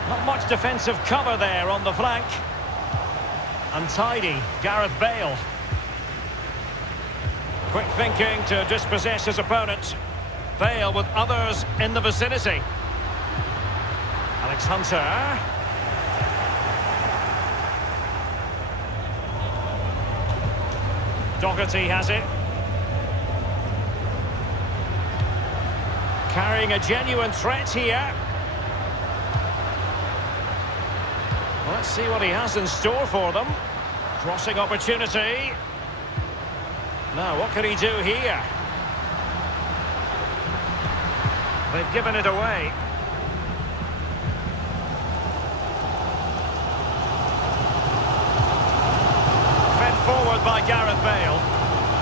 Not much defensive cover there on the flank. Untidy, Gareth Bale. Quick thinking to dispossess his opponent. Bale with others in the vicinity. Alex Hunter. Doherty has it. Carrying a genuine threat here. Well, let's see what he has in store for them. Crossing opportunity. Now, what can he do here? They've given it away. Fed forward by Gareth Bale.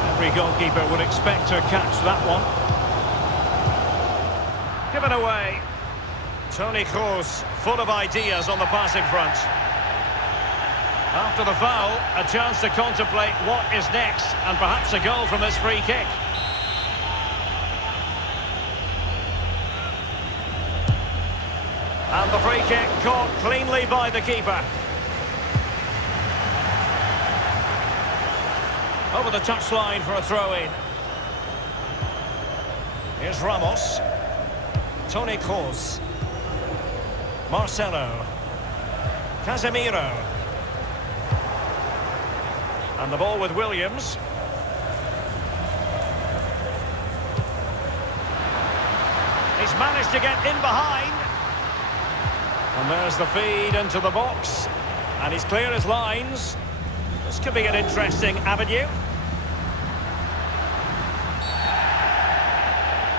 Every goalkeeper would expect to catch that one. Given away. Toni Kroos, full of ideas on the passing front. After the foul, a chance to contemplate what is next, and perhaps a goal from this free kick. And the free kick caught cleanly by the keeper. Over the touchline for a throw-in. Here's Ramos. Toni Kroos. Marcelo. Casemiro. And the ball with Williams. He's managed to get in behind. And there's the feed into the box. And he's clear his lines. This could be an interesting avenue.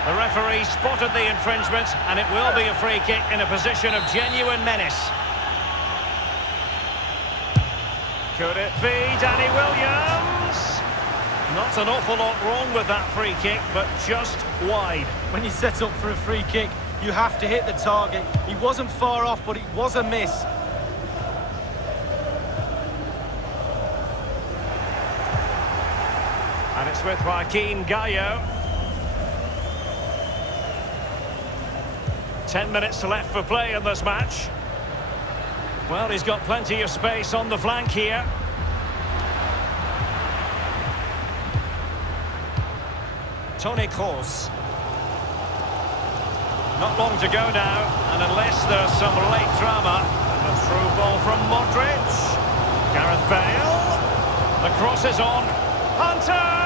The referee spotted the infringement, and it will be a free kick in a position of genuine menace. Could it be Danny Williams? Not an awful lot wrong with that free kick, but just wide. When you set up for a free kick, you have to hit the target. He wasn't far off, but it was a miss. And it's with Joaquin Gallo. 10 minutes left for play in this match. Well, he's got plenty of space on the flank here. Toni Kroos. Not long to go now, and unless there's some late drama, a through ball from Modric. Gareth Bale. The cross is on. Hunter!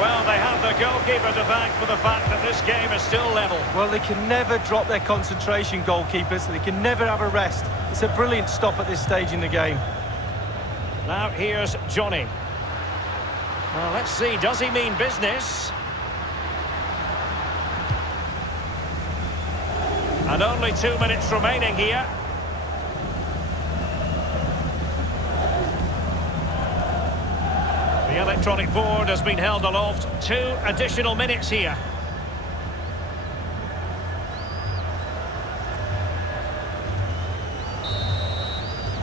Well, they have the goalkeeper to thank for the fact that this game is still level. Well, they can never drop their concentration, goalkeepers. They can never have a rest. It's a brilliant stop at this stage in the game. Now here's Johnny. Well, let's see, does he mean business? And only 2 minutes remaining here. The electronic board has been held aloft. 2 additional minutes here.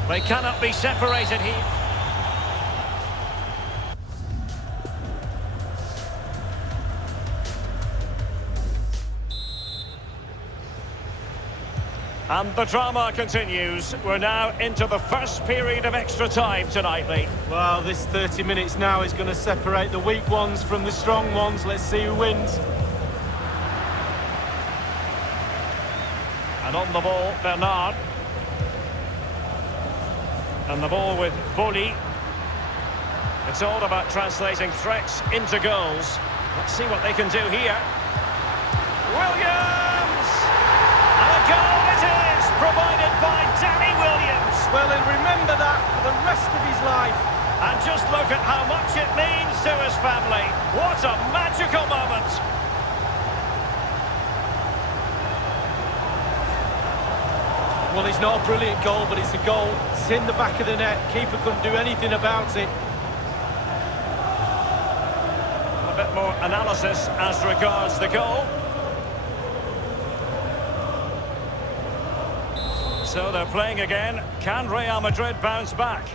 They cannot be separated here. And the drama continues. We're now into the first period of extra time tonight, Lee. Well, this 30 minutes now is going to separate the weak ones from the strong ones. Let's see who wins. And on the ball, Bernard. And the ball with Boli. It's all about translating threats into goals. Let's see what they can do here. Williams! And a goal it is, provided by Danny Williams. Well, he'll remember that for the rest of his life. And just look at how much it means to his family. What a magical moment. Well, it's not a brilliant goal, but it's a goal. It's in the back of the net. Keeper couldn't do anything about it. A bit more analysis as regards the goal. So they're playing again. Can Real Madrid bounce back?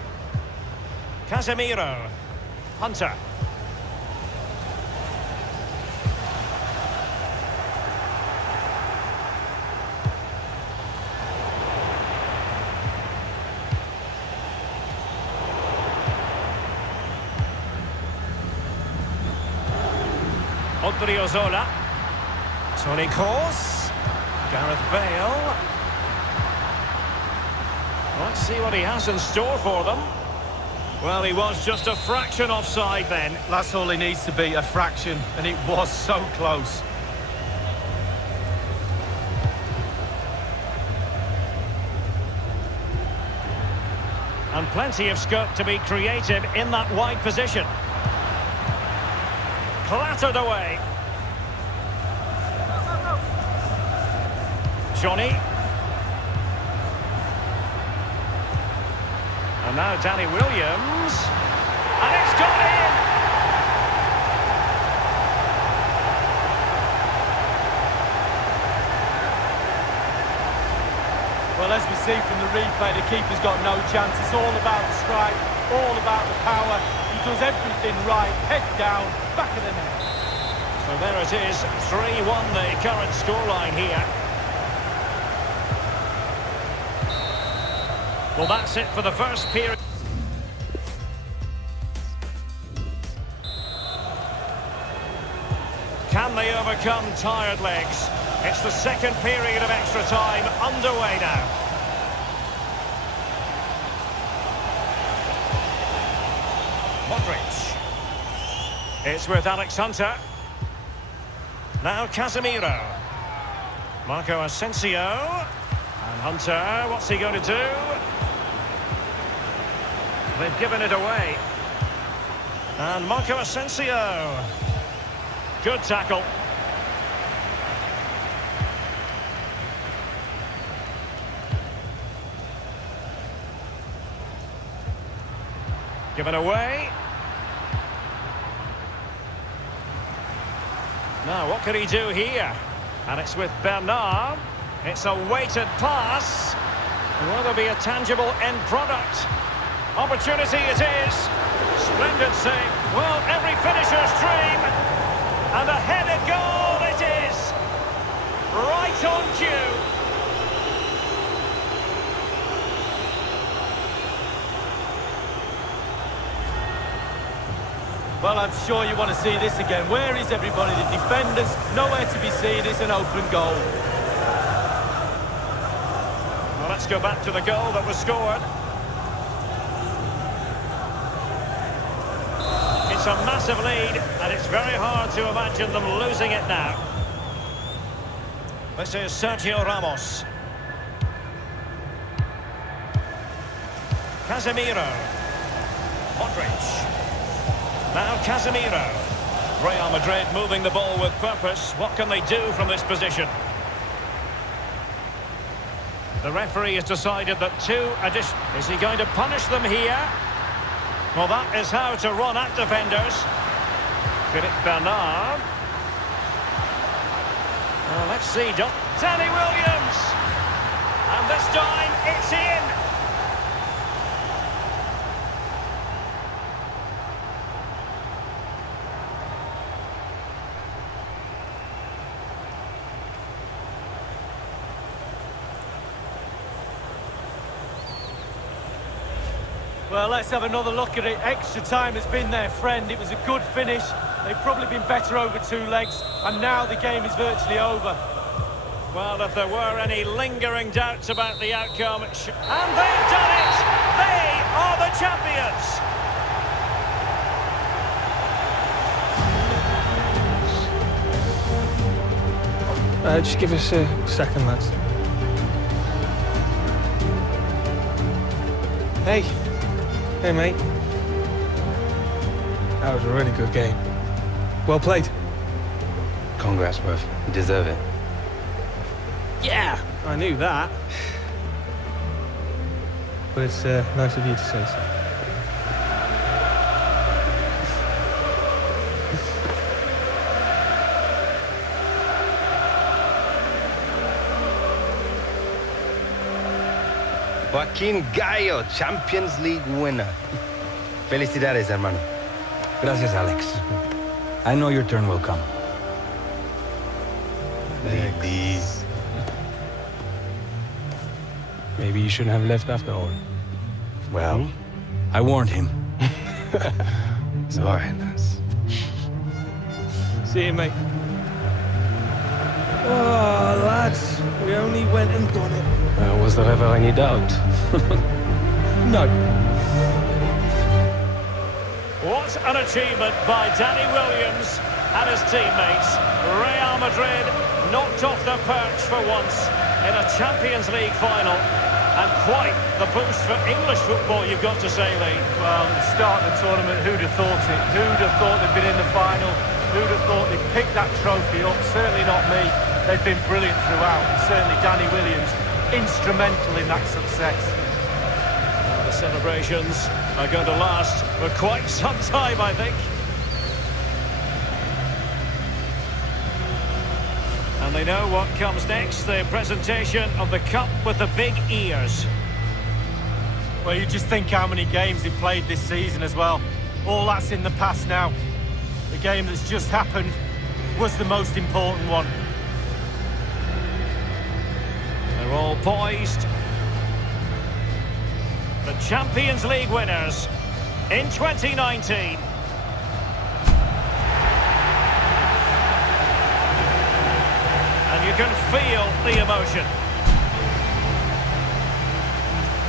Casemiro. Hunter. Odriozola. Toni Kroos. Gareth Bale. Let's see what he has in store for them. Well, he was just a fraction offside then. That's all he needs to be, a fraction, and it was so close. And plenty of scope to be creative in that wide position. Clattered away. Johnny. And now Danny Williams. And it's gone in! Well, as we see from the replay, the keeper's got no chance. It's all about the strike, all about the power. He does everything right, head down, back of the net. So there it is, 3-1 the current scoreline here. Well, that's it for the first period. Can they overcome tired legs? It's the second period of extra time underway now. Modric. It's with Alex Hunter. Now Casemiro. Marco Asensio. And Hunter, what's he going to do? They've given it away. And Marco Asensio. Good tackle. Given away. Now, what can he do here? And it's with Bernard. It's a weighted pass. Will there be a tangible end product? Opportunity it is. Splendid save. Well, every finisher's dream. And a headed goal it is. Right on cue. Well, I'm sure you want to see this again. Where is everybody? The defenders, nowhere to be seen. It's an open goal. Well, let's go back to the goal that was scored. It's a massive lead, and it's very hard to imagine them losing it now. This is Sergio Ramos. Casemiro. Modric. Now Casemiro. Real Madrid moving the ball with purpose. What can they do from this position? The referee has decided that 2 additional... Is he going to punish them here? Well, that is how to run at defenders. Philippe Bernard. Well, let's see. Danny Williams. And this time, it's in. Well, let's have another look at it. Extra time has been their friend. It was a good finish. They've probably been better over 2 legs, and now the game is virtually over. Well, if there were any lingering doubts about the outcome, and they've done it! They are the champions! Just give us a second, lads. Hey. Hey, mate. That was a really good game. Well played. Congrats, bruv. You deserve it. Yeah, I knew that. But it's nice of you to say so. Joaquin Gallo, Champions League winner. Felicidades, hermano. Gracias, Alex. I know your turn will come. Thanks. Maybe you shouldn't have left after all. Well, I warned him. It's all right, lads. See you, mate. Oh, lads, we only went and done it. Was there ever any doubt? No. What an achievement by Danny Williams and his teammates. Real Madrid knocked off their perch for once in a Champions League final. And quite the boost for English football, you've got to say, Lee. Well, at the start of the tournament, who'd have thought it? Who'd have thought they'd been in the final? Who'd have thought they'd picked that trophy up? Certainly not me. They've been brilliant throughout. And certainly Danny Williams, instrumental in that success. Well, the celebrations are going to last for quite some time, I think. And they know what comes next, the presentation of the cup with the big ears. Well, you just think how many games he played this season as well. All that's in the past now. The game that's just happened was the most important one. They're all poised. The Champions League winners in 2019. And you can feel the emotion.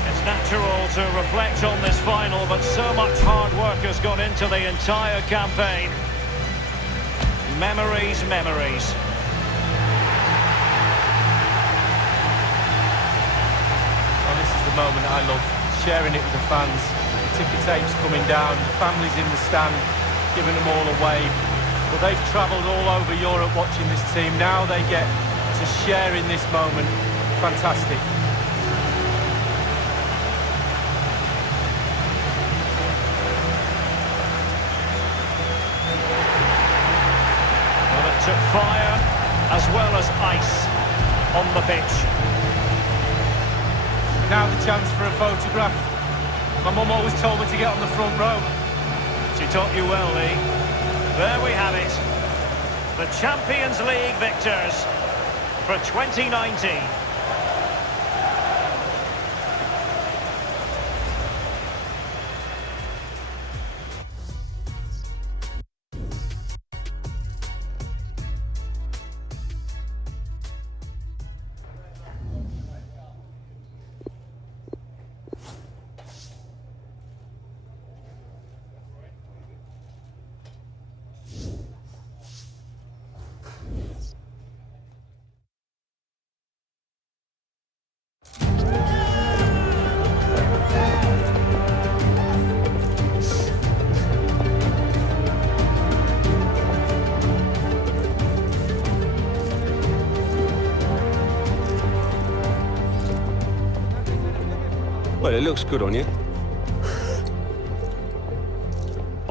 It's natural to reflect on this final, but so much hard work has gone into the entire campaign. Memories, memories. Well, this is the moment I love, sharing it with the fans. Ticker tapes coming down, the families in the stand, giving them all a wave. Well, they've travelled all over Europe watching this team. Now they get to share in this moment. Fantastic. Well, it took fire as well as ice on the pitch. Now the chance for a photograph. My mum always told me to get on the front row. She taught you well, Lee. There we have it. The Champions League victors for 2019. Well, it looks good on you.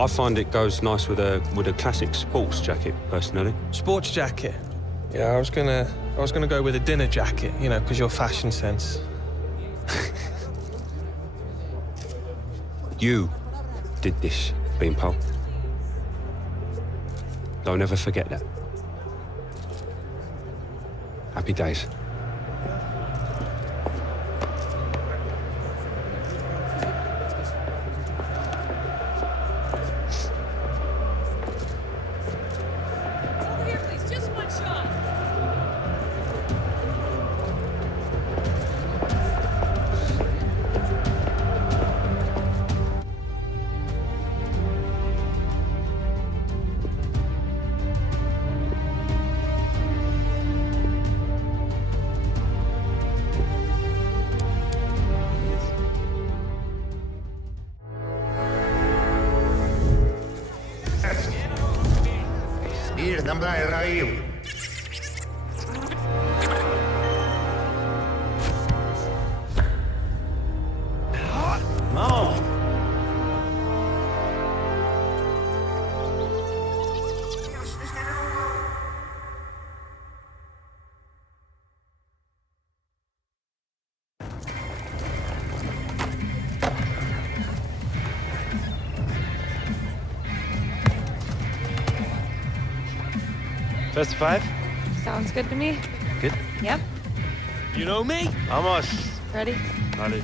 I find it goes nice with a classic sports jacket, personally. Sports jacket? Yeah, I was gonna go with a dinner jacket, you know, because your fashion sense. You did this, Beanpole. Don't ever forget that. Happy days. Hier, dan blijf je rijden. No. First to 5? Sounds good to me. Good. Yep. You know me? Vamos. Ready? Vale.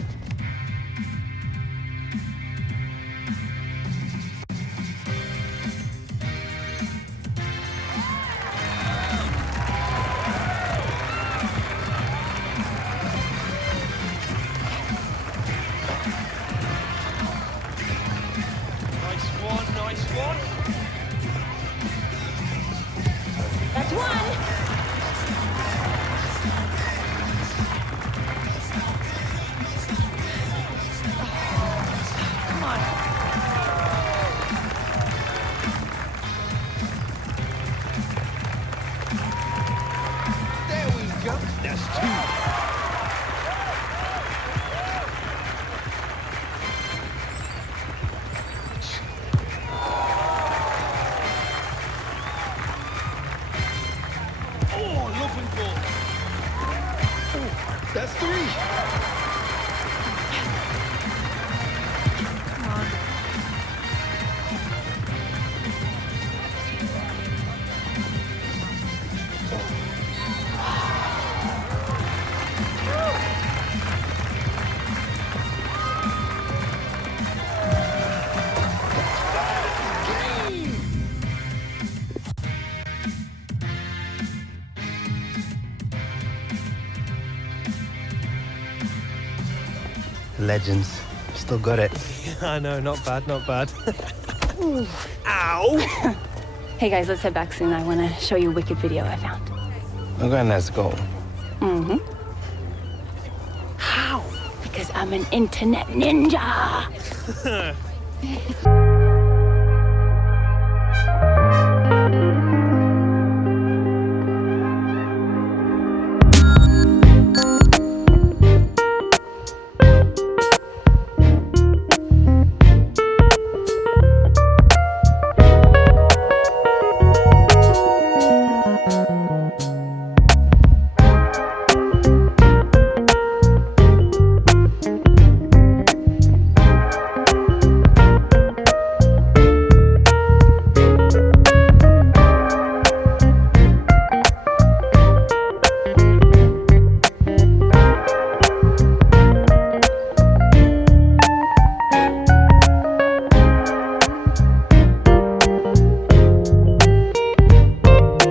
Nice one, nice one. That's one. Come on. There we go. That's two. Oh, lovely ball. Oh, that's three. Come on. Legends. Still got it. I know, not bad, not bad. Ow! Hey guys, let's head back soon. I want to show you a wicked video I found. Okay, let's go. Mm-hmm. How? Because I'm an internet ninja.